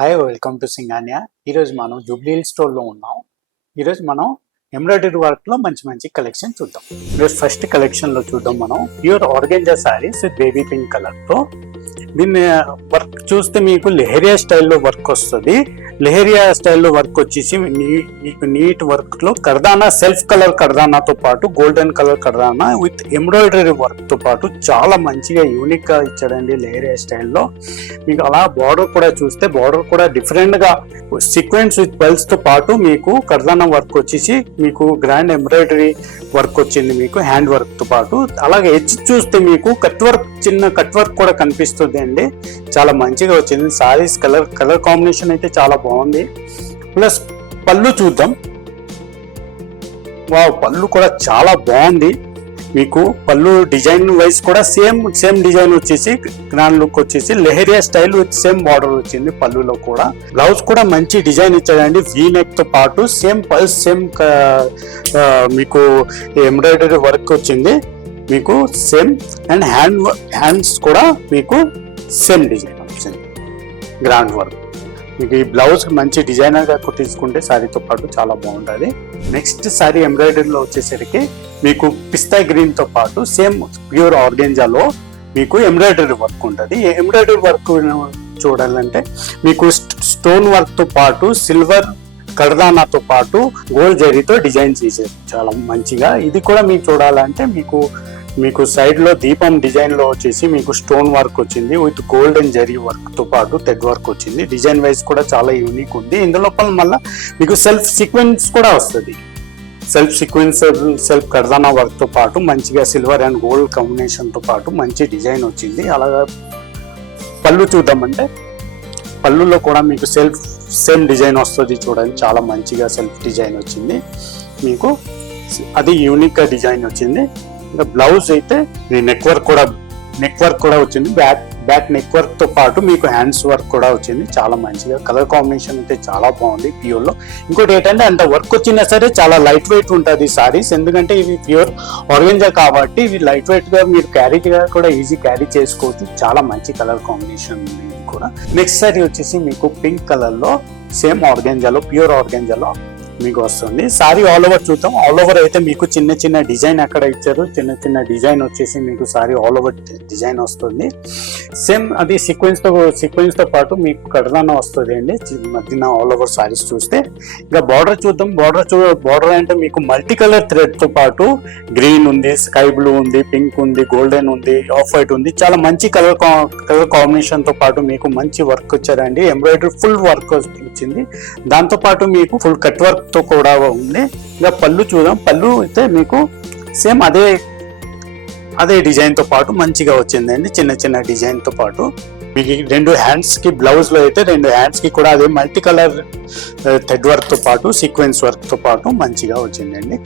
Hi, welcome to Singhania. ఈరోజు మనం Jubilee hills స్టోర్లో ఉన్నాం. ఈరోజు మనం ఎంబ్రాయిడరీ వర్క్లో మంచి మంచి కలెక్షన్ చూద్దాం. ఈరోజు ఫస్ట్ కలెక్షన్లో చూద్దాం మనం pure organza saris with baby pink కలర్తో. దీన్ని వర్క్ చూస్తే మీకు లెహరియా స్టైల్లో వర్క్ వస్తుంది. లెహరియా స్టైల్లో వర్క్ వచ్చేసి మీకు నీట్ వర్క్లో కర్దానా, సెల్ఫ్ కలర్ కర్దానాతో పాటు గోల్డెన్ కలర్ కర్దానా విత్ ఎంబ్రాయిడరీ వర్క్తో పాటు చాలా మంచిగా యూనిక్గా ఇచ్చాడండి లెహరియా స్టైల్లో. మీకు అలా బార్డర్ కూడా చూస్తే బార్డర్ కూడా డిఫరెంట్గా సీక్వెన్స్ విత్ పల్స్తో పాటు మీకు కర్దానా వర్క్ వచ్చేసి మీకు గ్రాండ్ ఎంబ్రాయిడరీ వర్క్ వచ్చింది మీకు హ్యాండ్ వర్క్తో పాటు. అలాగే ఎడ్జ్ చూస్తే మీకు కట్ వర్క్, చిన్న కట్ వర్క్ కూడా కనిపిస్తుంది అండి. చాలా మంచిగా వచ్చింది. సారీస్ కలర్ కాంబినేషన్ అయితే చాలా బాగుంది. ప్లస్ పళ్ళు చూద్దాం. వావ్, పళ్ళు కూడా చాలా బాగుంది. మీకు పళ్ళు డిజైన్ వైజ్ కూడా సేమ్ డిజైన్ వచ్చేసి గ్రాండ్ లుక్ వచ్చేసి leheriya style with same border వచ్చింది పళ్ళులో కూడా. బ్లౌజ్ కూడా మంచి డిజైన్ ఇచ్చాడండి వీ నెక్ తో పాటు సేమ్ పల్స్, సేమ్ మీకు ఎంబ్రాయిడరీ వర్క్ వచ్చింది మీకు సేమ్. అండ్ హ్యాండ్స్ కూడా మీకు సేమ్ డిజైన్ వచ్చింది గ్రాండ్ వర్క్. మీకు ఈ బ్లౌజ్ మంచి డిజైనర్గా కుట్టించుకుంటే శారీతో పాటు చాలా బాగుంటుంది. నెక్స్ట్ శారీ ఎంబ్రాయిడరీలో వచ్చేసరికి మీకు పిస్తా గ్రీన్ తో పాటు సేమ్ ప్యూర్ ఆర్గెంజాలో మీకు ఎంబ్రాయిడరీ వర్క్ ఉంటుంది. ఎంబ్రాయిడరీ వర్క్ చూడాలంటే మీకు స్టోన్ వర్క్ తో పాటు సిల్వర్ కర్దానాతో పాటు గోల్డ్ జరీతో డిజైన్ చేశారు చాలా మంచిగా. ఇది కూడా మీకు చూడాలంటే మీకు సైడ్ లో దీపం డిజైన్ లో వచ్చేసి మీకు స్టోన్ వర్క్ వచ్చింది విత్ గోల్డెన్ జరీ వర్క్ తో పాటు థ్రెడ్ వర్క్ వచ్చింది. డిజైన్ వైజ్ కూడా చాలా యూనిక్ ఉంది. ఇందులో మళ్ళీ మీకు సెల్ఫ్ సీక్వెన్స్ కూడా వస్తుంది. సెల్ఫ్ కర్దానా వర్క్ తో పాటు మంచిగా సిల్వర్ అండ్ గోల్డ్ కాంబినేషన్ తో పాటు మంచి డిజైన్ వచ్చింది. అలాగా పళ్ళు చూద్దామంటే పళ్ళులో కూడా మీకు సేమ్ డిజైన్ వస్తుంది చూడండి. చాలా మంచిగా సెల్ఫ్ డిజైన్ వచ్చింది మీకు. అది యూనిక్ గా డిజైన్ వచ్చింది. ఇంకా బ్లౌజ్ అయితే నెక్ వర్క్ కూడా వచ్చింది. బ్యాక్ నెక్ వర్క్ తో పాటు మీకు హ్యాండ్స్ వర్క్ కూడా వచ్చింది. చాలా మంచిగా కలర్ కాంబినేషన్ అయితే చాలా బాగుంది ప్యూర్ లో. ఇంకోటి ఏంటంటే అంత వర్క్ వచ్చినా సరే చాలా లైట్ వెయిట్ ఉంటుంది సారీస్. ఎందుకంటే ఇవి ప్యూర్ ఆర్గెంజా కాబట్టి ఇవి లైట్ వెయిట్ గా మీరు క్యారీగా కూడా ఈజీ క్యారీ చేసుకోవచ్చు. చాలా మంచి కలర్ కాంబినేషన్ ఉంది ఇది కూడా. నెక్స్ట్ సారీ వచ్చేసి మీకు పింక్ కలర్ లో సేమ్ ఆర్గెంజాలో ప్యూర్ ఆర్గెంజాలో మీకు వస్తుంది. సారీ ఆల్ ఓవర్ చూద్దాం. ఆల్ ఓవర్ అయితే మీకు చిన్న డిజైన్ అక్కడ ఇచ్చారు. చిన్న డిజైన్ వచ్చేసి మీకు సారీ ఆల్ ఓవర్ డిజైన్ వస్తుంది. సేమ్ అది సీక్వెన్స్ తో పాటు మీకు కర్దానా వస్తుంది అండి మధ్యన ఆల్ ఓవర్ సారీస్ చూస్తే. ఇంకా బార్డర్ చూద్దాం. బార్డర్ అంటే మీకు మల్టీ కలర్ థ్రెడ్ తో పాటు గ్రీన్ ఉంది, స్కై బ్లూ ఉంది, పింక్ ఉంది, గోల్డెన్ ఉంది, ఆఫ్ వైట్ ఉంది. చాలా మంచి కలర్ కాంబినేషన్ తో పాటు మీకు మంచి వర్క్ వచ్చారండి. ఎంబ్రాయిడరీ ఫుల్ వర్క్ వచ్చింది. దాంతో పాటు మీకు ఫుల్ కట్ వర్క్ తో కూడా ఉంది. ఇంకా పళ్ళు చూద్దాం. పళ్ళు అయితే మీకు సేమ్ అదే డిజైన్ తో పాటు మంచిగా వచ్చిందండి. చిన్న డిజైన్ తో పాటు మీకు రెండు హ్యాండ్స్ కి బ్లౌజ్ లో అయితే రెండు హ్యాండ్స్ కి కూడా అదే మల్టీ కలర్ థ్రెడ్ వర్క్ తో పాటు సీక్వెన్స్ వర్క్ తో పాటు మంచిగా వచ్చిందండి.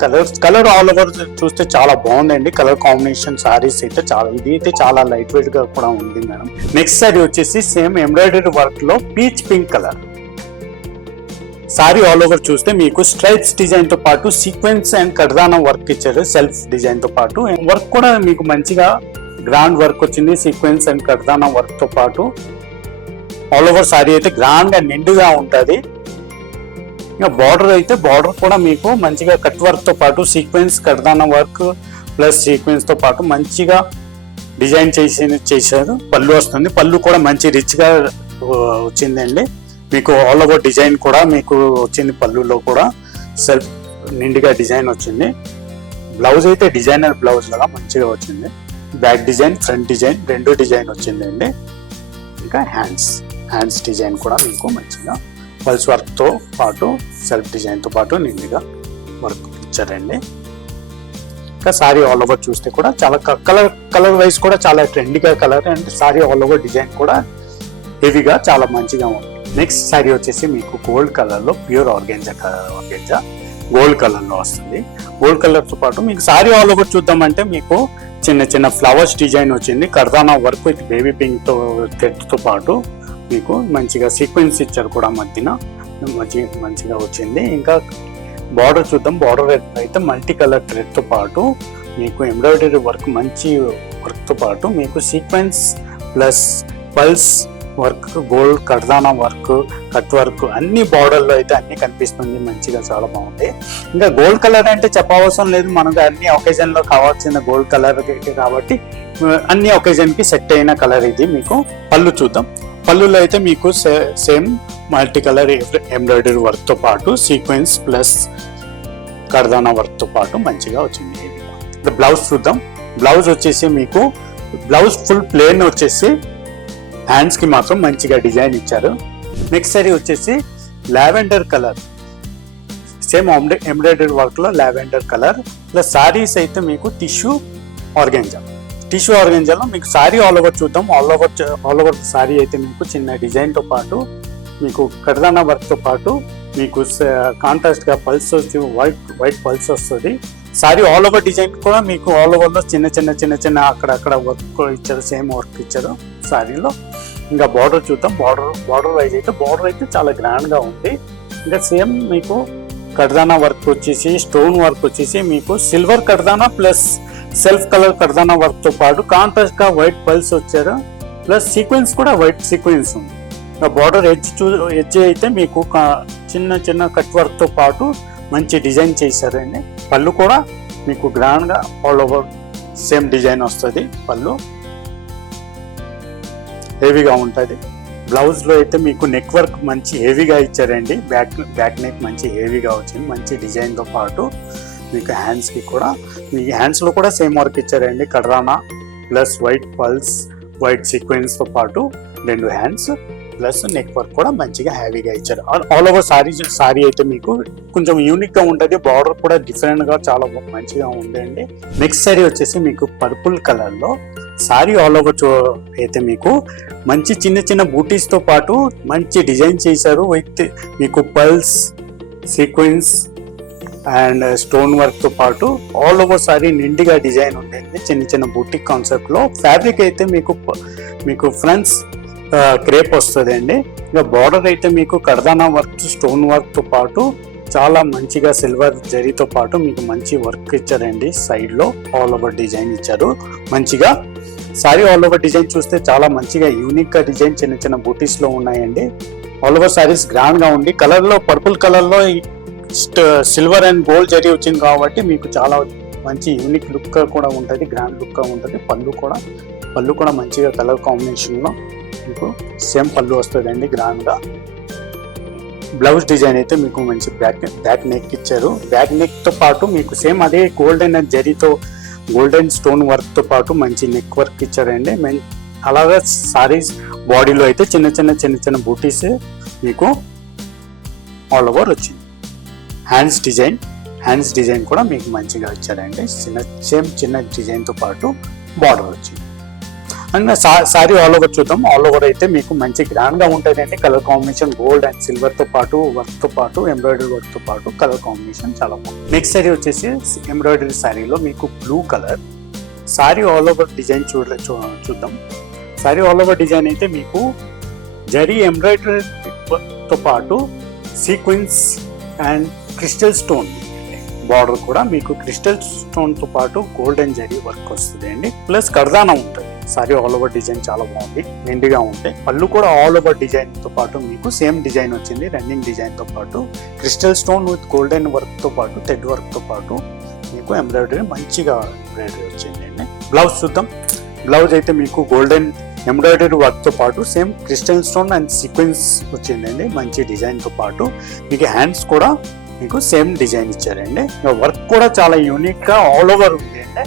కలర్ ఆల్ ఓవర్ చూస్తే చాలా బాగుందండి. కలర్ కాంబినేషన్ సారీస్ అయితే ఇది అయితే చాలా లైట్ వెయిట్ గా కూడా ఉంది మేడం. నెక్స్ట్ సారీ వచ్చేసి సేమ్ ఎంబ్రాయిడరీ వర్క్ లో peach pink colour sorry all over చూస్తే మీకు స్ట్రైప్స్ డిజైన్ తో పాటు సీక్వెన్స్ అండ్ కర్దానా వర్క్ ఇచ్చారు. సెల్ఫ్ డిజైన్ తో పాటు వర్క్ కూడా మీకు మంచిగా గ్రాండ్ వర్క్ వచ్చింది. సీక్వెన్స్ అండ్ కర్దానా వర్క్ తో పాటు ఆల్ ఓవర్ సారీ అయితే గ్రాండ్ గా నిండుగా ఉంటుంది. ఇంకా బార్డర్ కూడా మీకు మంచిగా కట్ వర్క్ తో పాటు సీక్వెన్స్ కర్దానా వర్క్ ప్లస్ సీక్వెన్స్ తో పాటు మంచిగా డిజైన్ చేశారు. పళ్ళు వస్తుంది. పళ్ళు కూడా మంచి రిచ్ గా వచ్చిందండి. మీకు ఆల్ ఓవర్ డిజైన్ కూడా మీకు వచ్చింది. పళ్ళులో కూడా సెల్ఫ్ నిండుగా డిజైన్ వచ్చింది. బ్లౌజ్ అయితే డిజైనర్ బ్లౌజ్ లాగా మంచిగా వచ్చింది. బ్యాక్ డిజైన్, ఫ్రంట్ డిజైన్ రెండు డిజైన్ వచ్చిందండి. ఇంకా హ్యాండ్స్ డిజైన్ కూడా మీకు మంచిగా పల్స్ వర్క్ తో పాటు సెల్ఫ్ డిజైన్ తో పాటు నిండుగా వర్క్ ఇచ్చారండి. ఇంకా సారీ ఆల్ ఓవర్ చూస్తే కూడా చాలా కలర్ వైజ్ కూడా చాలా ట్రెండీగా colour and sorry all over design కూడా హెవీగా చాలా మంచిగా ఉంది. నెక్స్ట్ సారీ వచ్చేసి మీకు గోల్డ్ కలర్ లో ప్యూర్ ఆర్గెంజా గోల్డ్ కలర్ లో వస్తుంది. గోల్డ్ కలర్ తో పాటు మీకు సారీ ఆల్ ఓవర్ చూద్దామంటే మీకు చిన్న ఫ్లవర్స్ డిజైన్ వచ్చింది. కర్దానా work with baby pink thread తో పాటు మీకు మంచిగా సీక్వెన్స్ ఇచ్చారు కూడా మధ్యన మంచిగా వచ్చింది. ఇంకా బార్డర్ చూద్దాం. బార్డర్ అయితే మల్టీ కలర్ థ్రెడ్ తో పాటు మీకు ఎంబ్రాయిడరీ వర్క్ మంచి వర్క్ తో పాటు మీకు sequence plus pearls work, gold కర్దానా వర్క్, కట్ వర్క్ అన్ని బార్డర్లో అయితే అన్ని కనిపిస్తుంది, మంచిగా చాలా బాగుంది. ఇంకా గోల్డ్ కలర్ అంటే చెప్పవసరం లేదు, మనకు అన్ని ఒకేజన్ లో కావాల్సిన గోల్డ్ కలర్ కాబట్టి అన్ని ఒకేజన్ కి సెట్ అయిన కలర్ ఇది. మీకు పళ్ళు చూద్దాం. పళ్ళులో అయితే మీకు same multi colour embroidery work తో పాటు సీక్వెన్స్ ప్లస్ కర్దానా వర్క్ తో పాటు మంచిగా వచ్చింది. బ్లౌజ్ చూద్దాం. బ్లౌజ్ వచ్చేసి మీకు బ్లౌజ్ ఫుల్ ప్లేన్ వచ్చేసి హ్యాండ్స్ కి మాత్రం మంచిగా డిజైన్ ఇచ్చారు. నెక్స్ట్ సారీ వచ్చేసి lavender colour, same embroidery work లో లావెండర్ కలర్ ప్లస్ సారీస్ అయితే మీకు టిష్యూ ఆర్గెంజాలో మీకు సారీ ఆల్ ఓవర్ చూద్దాం. ఆల్ ఓవర్ సారీ అయితే మీకు చిన్న డిజైన్ తో పాటు మీకు కర్దానా వర్క్ తో పాటు మీకు కాంట్రాస్ట్ గా పల్స్ వచ్చి వైట్ పల్స్ వస్తుంది. సారీ ఆల్ ఓవర్ డిజైన్ కూడా మీకు ఆల్ ఓవర్ లో చిన్న అక్కడక్కడ వర్క్ ఇచ్చారు, సేమ్ వర్క్ ఇచ్చారు సారీలో. ఇంకా బార్డర్ చూద్దాం. బార్డర్ వైజ్ అయితే చాలా గ్రాండ్ గా ఉంది. ఇంకా సేమ్ మీకు కర్దానా వర్క్ వచ్చేసి స్టోన్ వర్క్ వచ్చేసి మీకు సిల్వర్ కర్దానా ప్లస్ సెల్ఫ్ కలర్ కర్దానా వర్క్ తో పాటు కాంట్రాస్ట్ గా వైట్ పల్స్ వచ్చారు ప్లస్ సీక్వెన్స్ కూడా వైట్ సీక్వెన్స్ ఉంది. బార్డర్ ఎడ్జ్ అయితే మీకు చిన్న కట్ వర్క్ తో పాటు మంచి డిజైన్ చేశారండి. పళ్ళు కూడా మీకు గ్రాండ్ గా ఆల్ ఓవర్ సేమ్ డిజైన్ వస్తుంది. పళ్ళు హెవీగా ఉంటుంది. బ్లౌజ్ లో అయితే మీకు నెక్ వర్క్ మంచి హెవీగా ఇచ్చారండి. బ్యాక్ నెక్ మంచి హెవీగా వచ్చింది, మంచి డిజైన్ తో పాటు మీకు హ్యాండ్స్ కి కూడా, మీ హ్యాండ్స్ లో కూడా సేమ్ వర్క్ ఇచ్చారండి. కర్దానా ప్లస్ వైట్ పల్స్ వైట్ సీక్వెన్స్ తో పాటు 2 హ్యాండ్స్ ప్లస్ నెక్ వర్క్ కూడా మంచిగా హెవీగా ఇచ్చారు. ఆల్ ఓవర్ సారీ అయితే మీకు కొంచెం యూనిక్ గా ఉంటుంది. బార్డర్ కూడా డిఫరెంట్ గా చాలా మంచిగా ఉందండి. నెక్స్ట్ సారీ వచ్చేసి మీకు పర్పుల్ కలర్ లో సారీ ఆల్ ఓవర్ అయితే మీకు మంచి చిన్న బూటీస్ తో పాటు మంచి డిజైన్ చేశారు. విత్ మీకు pulse sequence and stone work తో పాటు ఆల్ ఓవర్ సారీ నిండిగా డిజైన్ ఉంటుంది. చిన్న బూటిక్ కాన్సెప్ట్ లో ఫ్యాబ్రిక్ అయితే మీకు ఫ్రంట్స్ క్రేప్ వస్తుంది అండి. ఇంకా బార్డర్ అయితే మీకు కర్దానా వర్క్ స్టోన్ వర్క్ తో పాటు చాలా మంచిగా సిల్వర్ జరీతో పాటు మీకు మంచి వర్క్ ఇచ్చారండి. సైడ్ లో ఆల్ ఓవర్ డిజైన్ ఇచ్చారు మంచిగా. సారీ ఆల్ ఓవర్ డిజైన్ చూస్తే చాలా మంచిగా యూనిక్ గా డిజైన్ చిన్న బూటీస్ లో ఉన్నాయండి. ఆల్ ఓవర్ సారీస్ గ్రాండ్ గా ఉంది. కలర్ లో పర్పుల్ కలర్ లో సిల్వర్ అండ్ గోల్డ్ జరీ వచ్చింది కాబట్టి మీకు చాలా మంచి యూనిక్ లుక్ కూడా ఉంటుంది, గ్రాండ్ లుక్ గా ఉంటుంది. పళ్ళు కూడా మంచిగా కలర్ కాంబినేషన్ లో మీకు సేమ్ పళ్ళు వస్తుంది అండి గ్రాండ్ గా. బ్లౌజ్ డిజైన్ అయితే మీకు మంచి బ్యాక్ నెక్ ఇచ్చారు. బ్యాక్ నెక్ తో పాటు మీకు సేమ్ అదే గోల్డెన్ అండ్ జరీతో గోల్డెన్ స్టోన్ వర్క్ తో పాటు మంచి నెక్ వర్క్ ఇచ్చారండి. అలాగే సారీస్ బాడీలో అయితే చిన్న బూటీస్ మీకు ఆల్ ఓవర్ వచ్చింది. హ్యాండ్స్ డిజైన్ కూడా మీకు మంచిగా ఇచ్చారండి. చిన్న డిజైన్ తో పాటు బార్డర్ వచ్చింది. అండ్ సారీ ఆల్ ఓవర్ చూద్దాం. ఆల్ ఓవర్ అయితే మీకు మంచి గ్రాండ్ గా ఉంటుందండి. Colour combination gold and silver తో పాటు వర్క్ తో పాటు ఎంబ్రాయిడరీ వర్క్ తో పాటు కలర్ కాంబినేషన్ చాలా బాగుంది. నెక్స్ట్ సారీ వచ్చేసి ఎంబ్రాయిడరీ సారీలో మీకు blue colour sorry all over design చూద్దాం. సారీ ఆల్ ఓవర్ డిజైన్ అయితే మీకు జరీ ఎంబ్రాయిడరీ తో పాటు sequence and crystal stone border కూడా మీకు క్రిస్టల్ స్టోన్ తో పాటు గోల్డెన్ జరీ వర్క్ వస్తుంది అండి. ప్లస్ కర్దానా ఉంటుంది. సారీ ఆల్ ఓవర్ డిజైన్ చాలా బాగుంది, నిండుగా ఉంటాయి. పళ్ళు కూడా ఆల్ ఓవర్ డిజైన్ తో పాటు మీకు సేమ్ డిజైన్ వచ్చింది. రన్నింగ్ డిజైన్ తో పాటు crystal stone with golden work తో పాటు థ్రెడ్ వర్క్ తో పాటు మీకు ఎంబ్రాయిడరీ మంచిగా ఎంబ్రాయిడరీ వచ్చింది అండి. బ్లౌజ్ చూద్దాం. బ్లౌజ్ అయితే మీకు గోల్డెన్ ఎంబ్రాయిడరీ వర్క్ తో పాటు same crystal stone and sequence వచ్చిందండి. మంచి డిజైన్ తో పాటు మీకు హ్యాండ్స్ కూడా మీకు సేమ్ డిజైన్ ఇచ్చారండి. వర్క్ కూడా చాలా యూనిక్ గా ఆల్ ఓవర్ ఉంది అండి.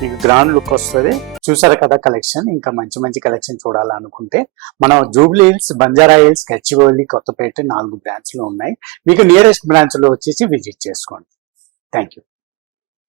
మీకు గ్రాండ్ లుక్ వస్తుంది. చూసారు కదా కలెక్షన్. ఇంకా మంచి కలెక్షన్ చూడాలనుకుంటే మన జూబ్లీ హిల్స్, బంజారా హిల్స్, గచ్చిబౌలి, కొత్తపేట 4 బ్రాంచ్లు ఉన్నాయి. మీకు నియరెస్ట్ బ్రాంచ్ లో వచ్చేసి విజిట్ చేసుకోండి. Thank you.